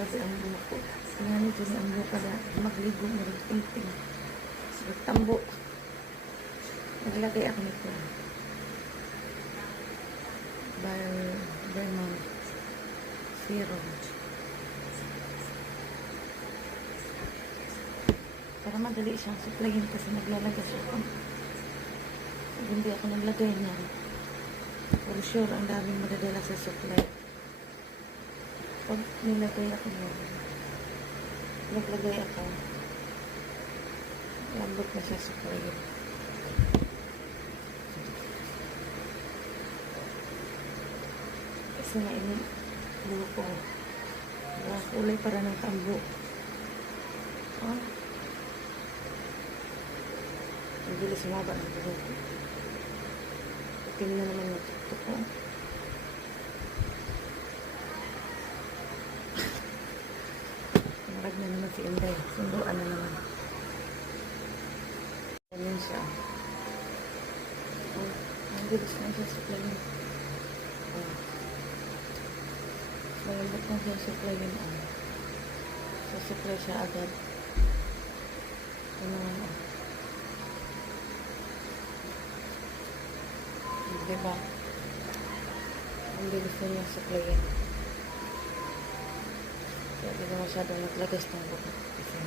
grabe ang buko. Yan ito ang buko na magligo mo rin painting. Tambo. Naglagay ako nito. Vermont serum. Para madali siyang suplayin kasi naglalagay siya ako. Hindi ako naglagay niyan. For sure, ang daming madadala sa supply. Pag nilagay ako niyan, naglagay ako, lambot na siya suplayin. Kasi na ini buko. Kulay para ng tambo. Oh. Ang bilis sumaba ng buko. Itim na naman yung tuktok ko. Marag na naman si Inday. Sunduan na naman. Ganyan siya. Oh, ang bilis na siya suplayin. Oh. Malambot na siya suplayin. Oh. Susuplay siya agad. Ano naman oh. Diba? Ang bilis na niya suplayin. Kaya di ba masyadong naglagas ng buko. Kasi